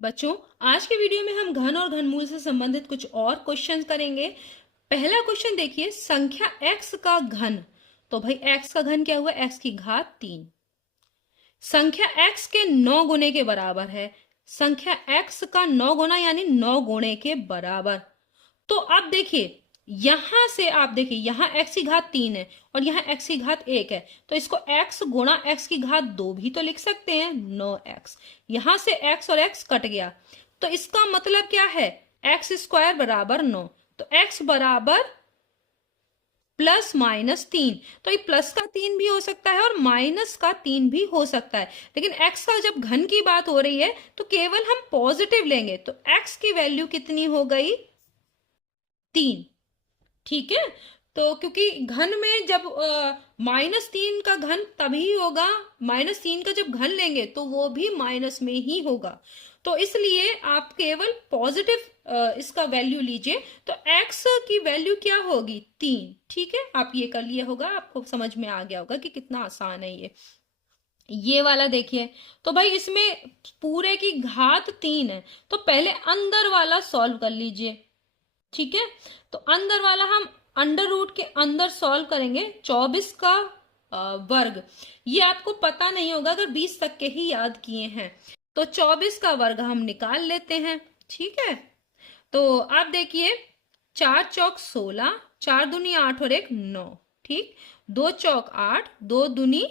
बच्चों, आज के वीडियो में हम घन और घनमूल से संबंधित कुछ और क्वेश्चंस करेंगे। पहला क्वेश्चन देखिए, संख्या x का घन। तो भाई x का घन क्या हुआ? x की घात 3। संख्या x के 9 गुने के बराबर है। संख्या x का 9 गुना यानी 9 गुणे के बराबर। तो अब देखिए, यहां से आप देखिए, यहां x की घात 3 है और यहां x की घात 1 है, तो इसको x गुणा x की घात 2 भी तो लिख सकते हैं, 9x। यहां से x और x कट गया, तो इसका मतलब क्या है? एक्स स्क्वायर बराबर 9। तो x बराबर +-3। तो ये प्लस का 3 भी हो सकता है और माइनस का 3 भी हो सकता है, लेकिन x का जब घन की बात हो रही है तो केवल हम पॉजिटिव लेंगे। तो x की वैल्यू कितनी हो गई? 3। ठीक है। तो क्योंकि घन में जब -3 का घन तभी होगा, -3 का जब घन लेंगे तो वो भी माइनस में ही होगा। तो इसलिए आप केवल पॉजिटिव इसका वैल्यू लीजिए। तो x की वैल्यू क्या होगी? 3। ठीक है, आप ये कर लिए होगा, आपको समझ में आ गया होगा कि कितना आसान है ये वाला देखिए। तो भाई इसमें पूरे की घात 3 है, तो पहले अंदर वाला सॉल्व कर लीजिए। ठीक है, तो अंदर वाला हम अंडर रूट के अंदर सॉल्व करेंगे। 24 का वर्ग, ये आपको पता नहीं होगा अगर 20 तक के ही याद किए हैं। तो 24 का वर्ग हम निकाल लेते हैं। ठीक है, तो आप देखिए, 4 चौक 16, 4 दूनी 8 और 1 9। ठीक, 2 चौक 8, 2 दूनी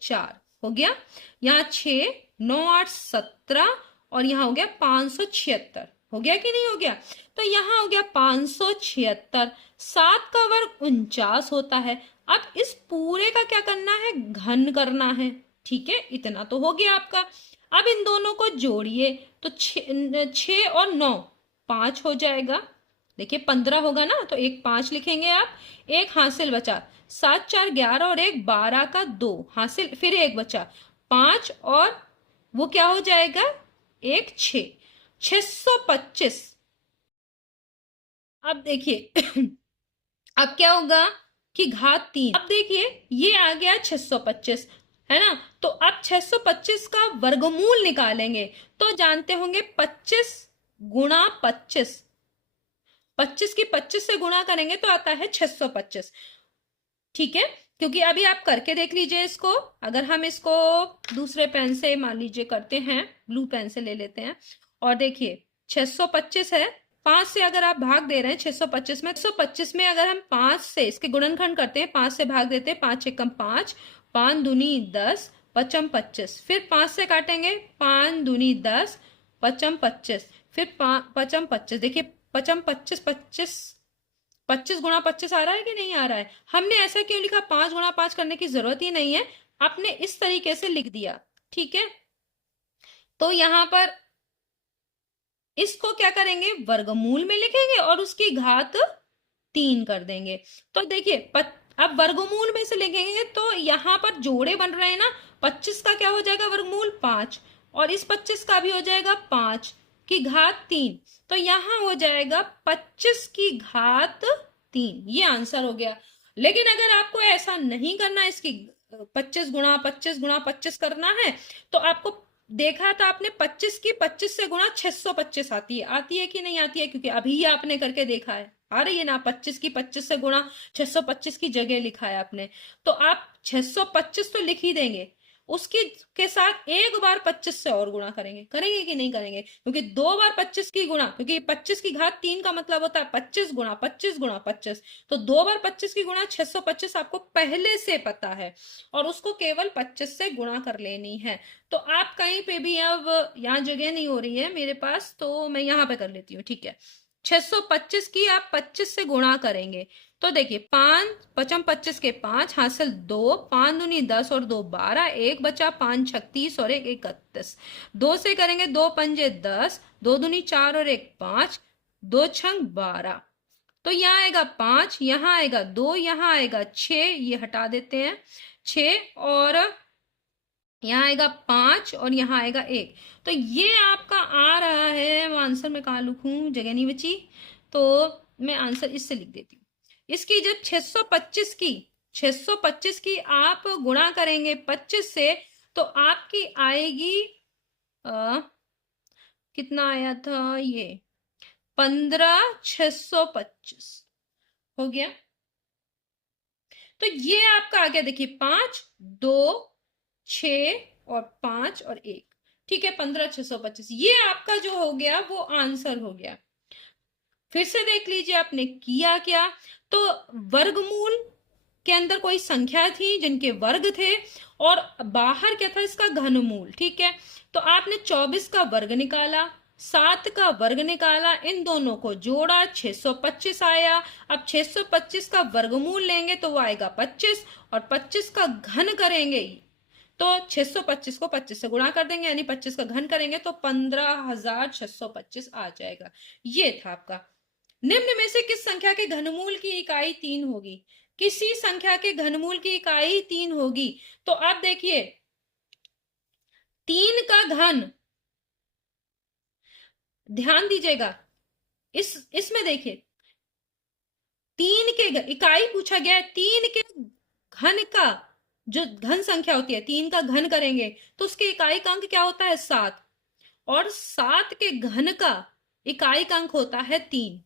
4 हो गया। यहाँ 6, 9 8 17 और यहाँ हो गया 576। हो गया कि नहीं हो गया? तो यहाँ हो गया 576। 7 का वर्ग 49 होता है। अब इस पूरे का क्या करना है? घन करना है। ठीक है, इतना तो हो गया आपका। अब इन दोनों को जोड़िए, तो 6 और 9 5 हो जाएगा। देखिए 15 होगा ना, तो एक 5 लिखेंगे आप। एक हासिल बचा, 7 4 11 और एक 12 का 2 हासिल, फिर एक बचा 5 और वो क्या हो जाएगा? एक 6, 625। अब देखिए अब क्या होगा कि घात 3। अब देखिए ये आ गया 625, है ना? तो अब 625 का वर्गमूल निकालेंगे। तो जानते होंगे 25 गुणा 25, 25 की 25 से गुणा करेंगे तो आता है 625। ठीक है, क्योंकि अभी आप करके देख लीजिए इसको। अगर हम इसको दूसरे पेन से मान लीजिए करते हैं, ब्लू पेन से ले लेते हैं, और देखिए 625 है। 5 से अगर आप भाग दे रहे हैं 625 में, 625 में अगर हम 5 से इसके गुणनखंड करते हैं, 5 से भाग देते हैं, 5 एकम 5, 5 दूनी 10, पचम 25। फिर 5 से काटेंगे, 5 दूनी 10, पचम 25, फिर पचम 25। देखिए पचम 25, 25, 25 गुणा 25 आ रहा है कि नहीं आ रहा है? हमने ऐसा क्यों लिखा? 5 गुणा 5 करने की जरूरत ही नहीं है, आपने इस तरीके से लिख दिया। ठीक है, तो यहां पर इसको क्या करेंगे? वर्गमूल में लिखेंगे और उसकी घात 3 कर देंगे। तो देखिए अब वर्गमूल में से लिखेंगे तो यहां पर जोड़े बन रहे हैं ना। 25 का क्या हो जाएगा वर्गमूल? 5, और इस 25 का भी हो जाएगा 5 की घात 3। तो यहां हो जाएगा 25 की घात 3। ये आंसर हो गया। लेकिन अगर आपको ऐसा नहीं करना, इसकी 25 गुणा 25 गुणा 25 करना है, तो आपको देखा था आपने 25 की 25 से गुणा 625 आती है कि नहीं आती है? क्योंकि अभी ये आपने करके देखा है, आ रही है ना? 25 की 25 से गुणा 625 की जगह लिखा है आपने, तो आप 625 तो लिख ही देंगे, उसकी के साथ एक बार 25 से और गुणा करेंगे। करेंगे कि नहीं करेंगे? क्योंकि दो बार 25 की गुणा, क्योंकि 25 की घात 3 का मतलब होता है 25 गुणा 25 गुणा 25। तो दो बार 25 की गुणा 625 आपको पहले से पता है, और उसको केवल 25 से गुणा कर लेनी है। तो आप कहीं पे भी, अब यहाँ जगह नहीं हो रही है मेरे पास, तो मैं यहाँ पे कर लेती हूँ। ठीक है, 625 की आप 25 से गुणा करेंगे। तो देखिए 5 पचम 25 के 5 हासिल 2, 5 दूनी 10 और 2 12, एक बचा 5 36 और एक 31। 2 से करेंगे, 2 पंजे 10, 2 दूनी 4 और एक 5, 2 छंग 12। तो यहाँ आएगा 5, यहाँ आएगा 2, यहाँ आएगा 6, ये हटा देते हैं 6, और यहाँ आएगा 5 और यहाँ आएगा 1। तो ये आपका आ रहा है आंसर। मैं कहाँ लिखूं, जगह नहीं बची, तो मैं आंसर इससे लिख देती हूँ। इसकी जब 625 की आप गुणा करेंगे 25 से, तो आपकी आएगी कितना आया था ये 15,625 हो गया। तो ये आपका आ गया, देखिए 5, 2, 6 और 5 और 1, ठीक है 15,625। ये आपका जो हो गया वो आंसर हो गया। फिर से देख लीजिए आपने किया क्या। तो वर्गमूल के अंदर कोई संख्या थी जिनके वर्ग थे, और बाहर क्या था इसका घनमूल, ठीक है। तो आपने 24 का वर्ग निकाला, 7 का वर्ग निकाला, इन दोनों को जोड़ा, 625 आया। अब 625 का वर्गमूल लेंगे तो वो आएगा 25, और 25 का घन करेंगे तो 625 को 25 से गुणा कर देंगे, यानी 25 का घन करेंगे तो 15,625 आ जाएगा। ये था आपका। निम्न में से किस संख्या के घनमूल की इकाई 3 होगी? किसी संख्या के घनमूल की इकाई 3 होगी। तो आप देखिए 3 का घन, ध्यान दीजिएगा, इसमें देखिए 3 के इकाई पूछा गया है, 3 के घन का जो घन संख्या होती है, 3 का घन करेंगे तो उसके इकाई का अंक क्या होता है 7, और 7 के घन का इकाई का अंक होता है 3।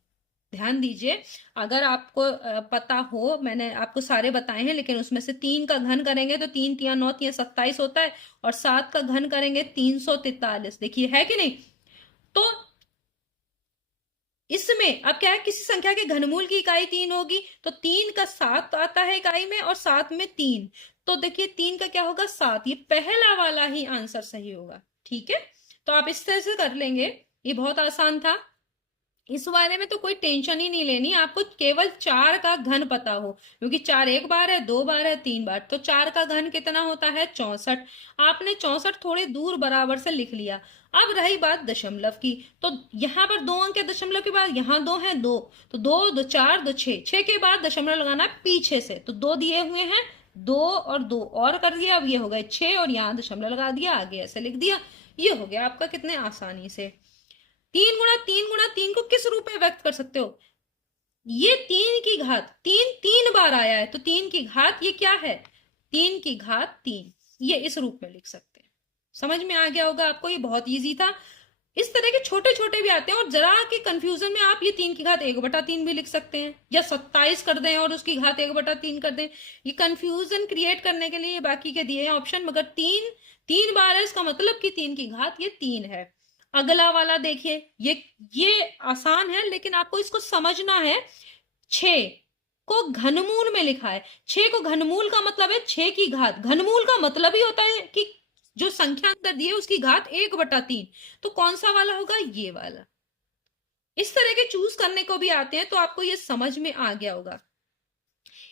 ध्यान दीजिए, अगर आपको पता हो, मैंने आपको सारे बताए हैं, लेकिन उसमें से 3 का घन करेंगे तो 3 तिया 9 तिया 27 होता है, और 7 का घन करेंगे 343। देखिए है कि नहीं। तो इसमें अब क्या है, किसी संख्या के घनमूल की इकाई 3 होगी, तो 3 का 7 आता है इकाई में, और 7 में 3, तो देखिए 3 का क्या होगा 7। ये पहला वाला ही आंसर सही होगा, ठीक है। तो आप इस तरह से कर लेंगे, ये बहुत आसान था। इस वाले में तो कोई टेंशन ही नहीं लेनी, आपको केवल 4 का घन पता हो, क्योंकि 4 एक बार है, 2 बार है, 3 बार, तो 4 का घन कितना होता है 64। आपने 64 थोड़े दूर बराबर से लिख लिया। अब रही बात दशमलव की, तो यहाँ पर 2 अंक है दशमलव के बाद, यहाँ 2 है, 2, तो 2, 2, 4, 2, 6, 6 के बाद दशमलव लगाना पीछे से, तो 2 दिए हुए हैं, 2 और 2 और कर दिया, अब ये हो गए 6, और यहाँ दशमलव लगा दिया, आगे ऐसे लिख दिया। ये हो गया आपका कितने आसानी से। 3 को किस रूप में व्यक्त कर सकते हो? ये 3 की घात, 3 बार आया है, तो 3 की घात ये क्या है 3 की घात 3, ये इस रूप में लिख सकते हैं। समझ में आ गया होगा आपको, ये बहुत इजी था। इस तरह के छोटे छोटे भी आते हैं, और जरा के कंफ्यूजन में आप ये 3 की घात 1/3 भी लिख सकते हैं, या 27 कर दें और उसकी घात 1/3 कर दें। ये कंफ्यूजन क्रिएट करने के लिए बाकी के दिए हैं ऑप्शन, मगर 3 बार है, इसका मतलब कि 3 की घात ये 3 है। अगला वाला देखिए, ये आसान है, लेकिन आपको इसको समझना है। 6 को घनमूल में लिखा है, 6 को घनमूल का मतलब है 6 की घात, घनमूल का मतलब ही होता है कि जो संख्या अंदर दी है उसकी घात 1/3, तो कौन सा वाला होगा ये वाला। इस तरह के चूज करने को भी आते हैं, तो आपको ये समझ में आ गया होगा।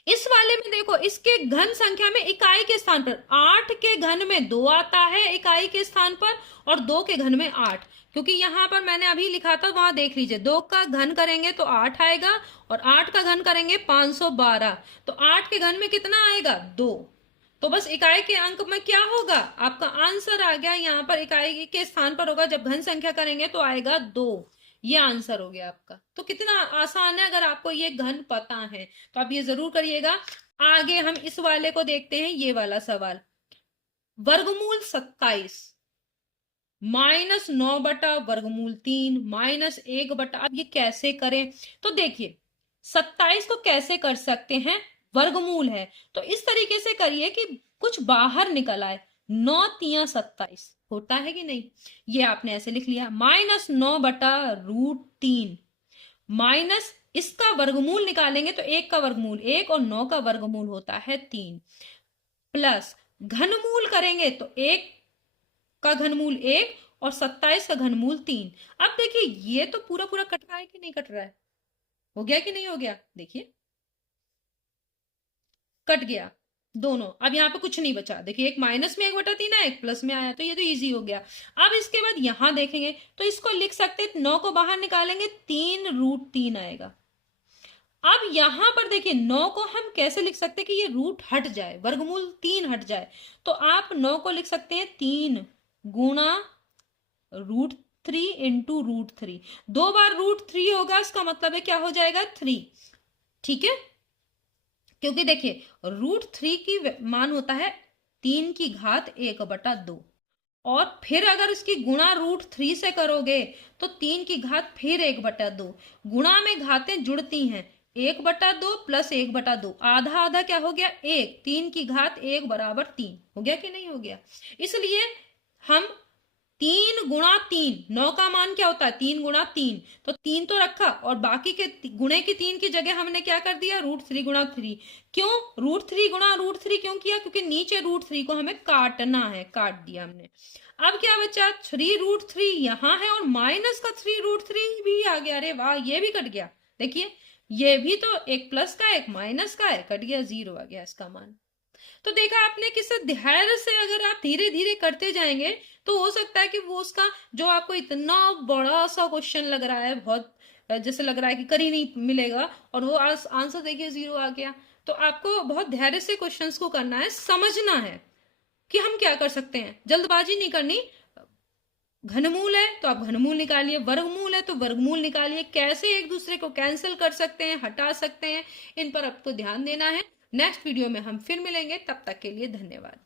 इस वाले में देखो, इसके घन संख्या में इकाई के स्थान पर 8 के घन में 2 आता है इकाई के स्थान पर, और 2 के घन में 8, क्योंकि यहां पर मैंने अभी लिखा था, वहां देख लीजिए, 2 का घन करेंगे तो 8 आएगा, और 8 का घन करेंगे 512, तो 8 के घन में कितना आएगा 2। तो बस इकाई के अंक में क्या होगा, आपका आंसर आ गया, यहाँ पर इकाई के स्थान पर होगा, जब घन संख्या करेंगे तो आएगा 2। ये आंसर हो गया आपका। तो कितना आसान है, अगर आपको ये घन पता है तो आप ये जरूर करिएगा। आगे हम इस वाले को देखते हैं, ये वाला सवाल। वर्गमूल 27 -9/वर्गमूल 3 -1/, अब ये कैसे करें? तो देखिए 27 को कैसे कर सकते हैं, वर्गमूल है, तो इस तरीके से करिए कि कुछ बाहर निकल आए। 9 तिया 27 होता है कि नहीं, ये आपने ऐसे लिख लिया, -9/√3 माइनस इसका वर्गमूल निकालेंगे तो 1 का वर्गमूल 1 और 9 का वर्गमूल होता है 3, प्लस घनमूल करेंगे तो 1 का घनमूल 1 और 27 का घनमूल 3। अब देखिए ये तो पूरा पूरा कट रहा है कि नहीं कट रहा है, हो गया कि नहीं हो गया, देखिए कट गया दोनों। अब यहाँ पे कुछ नहीं बचा, देखिए एक माइनस में 1/3 है, एक प्लस में आया, तो ये तो इजी हो गया। अब इसके बाद यहां देखेंगे तो इसको लिख सकते हैं, 9 को बाहर निकालेंगे 3√3 आएगा। अब यहां पर देखिए 9 को हम कैसे लिख सकते हैं कि ये रूट हट जाए, वर्गमूल 3 हट जाए, तो आप 9 को लिख सकते हैं 3 गुणा √3 इंटू √3, 2 बार √3 होगा, इसका मतलब है क्या हो जाएगा 3, ठीक है। क्योंकि देखिए √3 की मान होता है 3 की घात 1/2, और फिर अगर इसकी गुणा √3 से करोगे तो 3 की घात फिर 1/2। गुणा में घातें जुड़ती हैं, 1/2 प्लस 1/2, आधा आधा क्या हो गया 1, 3 की घात 1 बराबर 3 हो गया कि नहीं हो गया। इसलिए हम 3 गुणा 3, 9 का मान क्या होता है 3 गुणा 3, तो 3 तो रखा और बाकी के गुणे की 3 की जगह हमने क्या कर दिया √3 गुणा 3। क्यों √3 गुणा √3 क्यों किया, क्योंकि नीचे √3 को हमें काटना है, काट दिया हमने। अब क्या बचा 3√3 यहाँ है और माइनस का 3√3 भी आ गया, अरे वाह ये भी कट गया। देखिए ये भी तो एक प्लस का एक माइनस का है, कट गया, 0 आ गया इसका मान। तो देखा आपने कि धैर्य से अगर आप धीरे धीरे करते जाएंगे तो हो सकता है कि वो उसका जो आपको इतना बड़ा सा क्वेश्चन लग रहा है, बहुत जैसे लग रहा है कि कर ही नहीं मिलेगा, और वो आंसर देखिए 0 आ गया। तो आपको बहुत धैर्य से क्वेश्चंस को करना है, समझना है कि हम क्या कर सकते हैं, जल्दबाजी नहीं करनी। घनमूल है तो आप घनमूल निकालिए, वर्गमूल है तो वर्गमूल निकालिए, कैसे एक दूसरे को कैंसिल कर सकते हैं, हटा सकते हैं, इन पर आपको ध्यान देना है। नेक्स्ट वीडियो में हम फिर मिलेंगे, तब तक के लिए धन्यवाद।